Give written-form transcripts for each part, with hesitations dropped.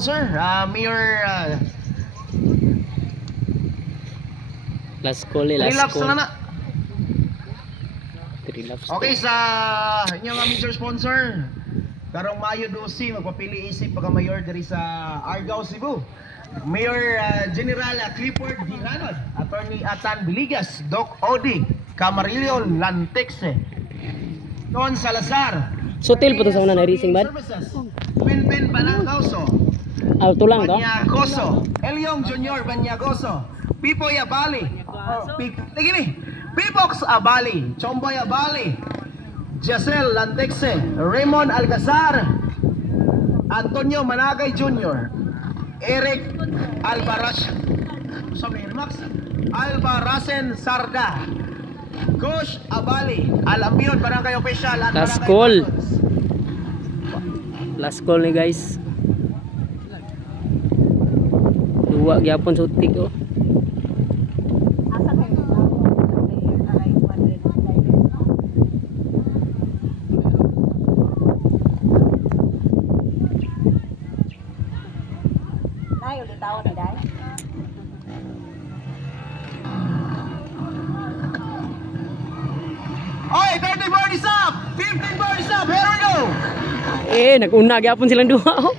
sponsor, Mayor Last call eh, last Relaps call. na na. 3 laps. Okay, sa inyong major sponsor, karong Mayo 12 magpapili isip pagka mayor diri sa Argao, Cebu. Mayor General Clifford D. Ranod, Attorney Atan Biligas, Doc Odi Camarillo Lantexe, Don Salazar. Sutil po to sa una na racing bad. Pinpin Banangauso, Auto lang to. Banyagoso, Elyong Junior Banyagoso, Pipoy Abali, Pipox Abali, Chomboy Abali, Jacel Lantexe, Raymond Alcazar, Antonio Managay Jr., Eric Albarasen Sarda, Gosh Abali, Alambion Barangay Official at Last Barangay call. Batos. Last call ni guys. Dua gyapon sutik oh. Oy, 30 birdies up! 15 birdies up! Here we go! Nag-una gyapon silang duha oh.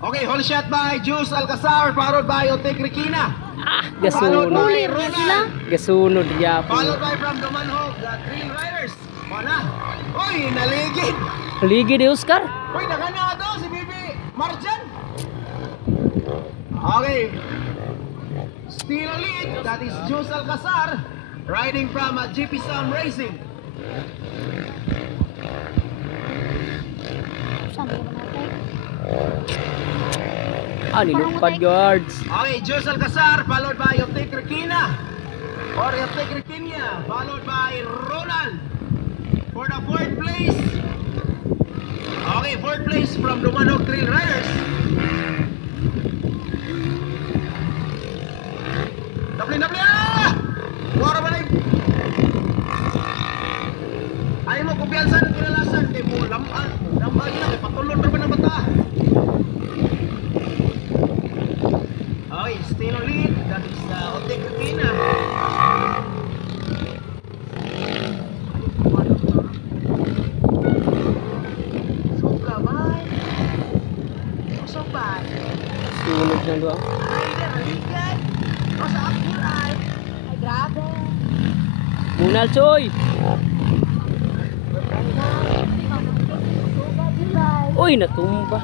Okay, whole shot by Juice Alcazar, followed by Otek Rikina. Followed Gasunod. by Ronald. Gasunod gyapon. Followed by from Dumanhog, the Trail Riders. Wala. Oy, naligid. Ligi di Oscar. Uy, nakanya to si Bibi Marjan. Okay. Still a lead. That is Juice Alcazar riding from GP Sam Racing. Nilupad guards. Okay, Juice Alcazar followed by Otek Rikina. Or Otek Rikina followed by Ronald for the 4th place. Okay, 4th place from Dumanhog Trail Riders. Daplin! Wara ba na yun? Ayaw mo kumpiyansan ng kinalasan. Di mo lamaan lang. Patulon na ba ng bata? Okay, still on lead. That is Otek Rikina. Sunod na duha. Munal choy. Uy, natumba.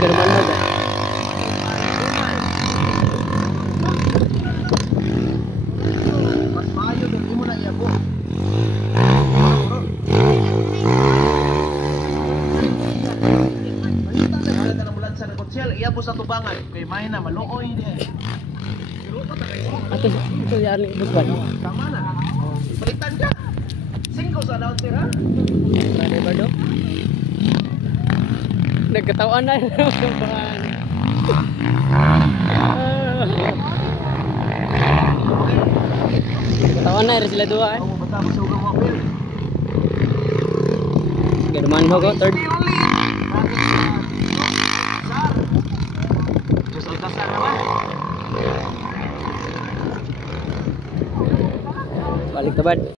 Germano ba? Mas maayo din mo na iya po. Iya po sa tubangan kay mahina maluoy din. Ito yan bukan. Tama na. Balitan ka. 5 sa daw tira. Ano ba do? Nagkatawan na. Nagkatawan na sila dua eh. Mo bata mo sa ugang mobil. Germano ko third. Balik tabad.